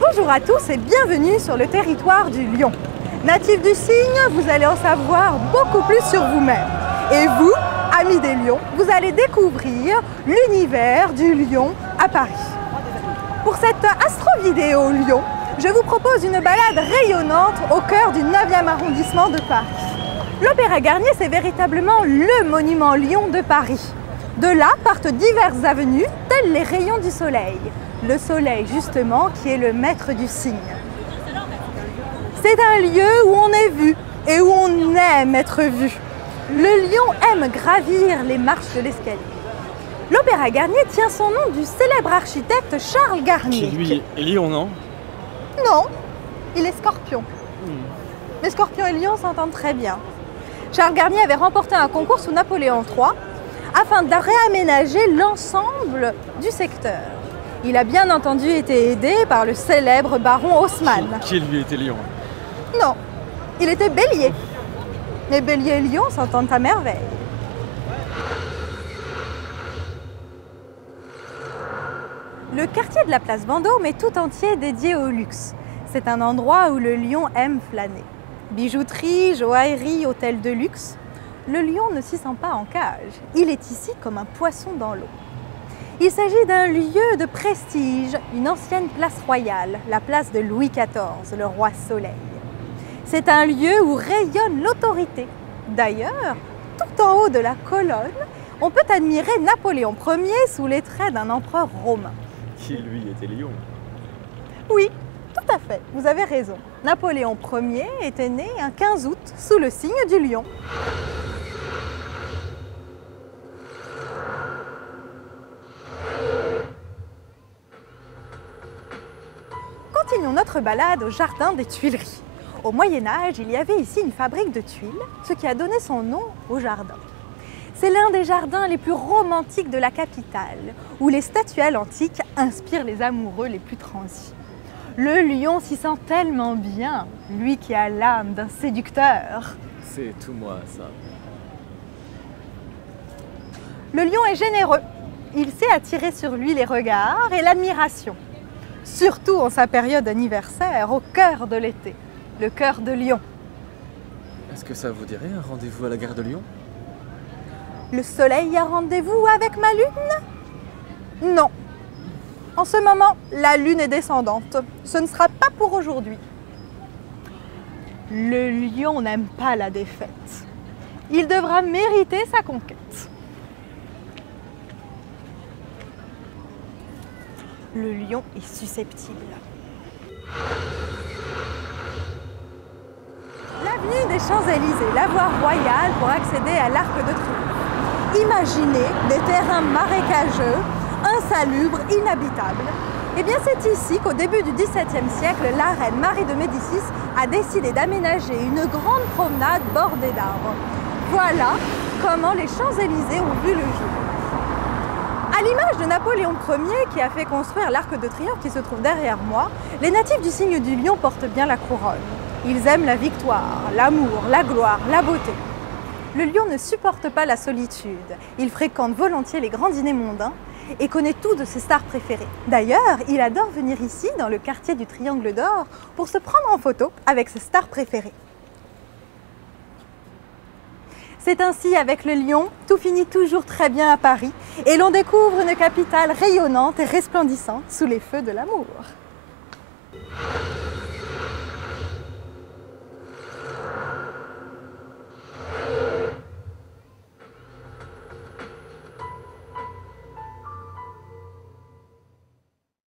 Bonjour à tous et bienvenue sur le territoire du lion. Natif du Cygne, vous allez en savoir beaucoup plus sur vous-même. Et vous, amis des lions, vous allez découvrir l'univers du lion à Paris. Pour cette astro-vidéo Lyon, je vous propose une balade rayonnante au cœur du 9e arrondissement de Paris. L'Opéra Garnier, c'est véritablement le monument lion de Paris. De là partent diverses avenues, telles les rayons du soleil. Le soleil, justement, qui est le maître du cygne. C'est un lieu où on est vu et où on aime être vu. Le lion aime gravir les marches de l'escalier. L'Opéra Garnier tient son nom du célèbre architecte Charles Garnier. Qui lui est lion, non? Non, il est scorpion. Mais scorpion et lion s'entendent très bien. Charles Garnier avait remporté un concours sous Napoléon III afin de réaménager l'ensemble du secteur. Il a bien entendu été aidé par le célèbre baron Haussmann. Qui lui était lion? Non, il était bélier. Mais bélier et lion s'entendent à merveille. Le quartier de la place Vendôme est tout entier dédié au luxe. C'est un endroit où le lion aime flâner. Bijouterie, joaillerie, hôtel de luxe. Le lion ne s'y sent pas en cage. Il est ici comme un poisson dans l'eau. Il s'agit d'un lieu de prestige, une ancienne place royale, la place de Louis XIV, le roi Soleil. C'est un lieu où rayonne l'autorité. D'ailleurs, tout en haut de la colonne, on peut admirer Napoléon Ier sous les traits d'un empereur romain. Qui lui était lion? Oui, tout à fait, vous avez raison. Napoléon Ier était né un 15 août sous le signe du lion. Continuons notre balade au jardin des Tuileries. Au Moyen-Âge, il y avait ici une fabrique de tuiles, ce qui a donné son nom au jardin. C'est l'un des jardins les plus romantiques de la capitale, où les statuelles antiques inspirent les amoureux les plus transis. Le lion s'y sent tellement bien, lui qui a l'âme d'un séducteur. C'est tout moi, ça. Le lion est généreux. Il sait attirer sur lui les regards et l'admiration. Surtout en sa période anniversaire, au cœur de l'été, le cœur de Lion. Est-ce que ça vous dirait un rendez-vous à la gare de Lyon? Le soleil a rendez-vous avec ma lune? Non. En ce moment, la lune est descendante. Ce ne sera pas pour aujourd'hui. Le lion n'aime pas la défaite. Il devra mériter sa conquête. Le lion est susceptible. L'avenue des Champs-Élysées, la voie royale pour accéder à l'Arc de Triomphe. Imaginez des terrains marécageux, insalubres, inhabitables. Eh bien, c'est ici qu'au début du XVIIe siècle, la reine Marie de Médicis a décidé d'aménager une grande promenade bordée d'arbres. Voilà comment les Champs-Élysées ont vu le jour. À l'image de Napoléon Ier qui a fait construire l'Arc de Triomphe qui se trouve derrière moi, les natifs du signe du lion portent bien la couronne. Ils aiment la victoire, l'amour, la gloire, la beauté. Le lion ne supporte pas la solitude. Il fréquente volontiers les grands dîners mondains et connaît tout de ses stars préférées. D'ailleurs, il adore venir ici, dans le quartier du Triangle d'Or, pour se prendre en photo avec ses stars préférées. C'est ainsi avec le lion, tout finit toujours très bien à Paris et l'on découvre une capitale rayonnante et resplendissante sous les feux de l'amour.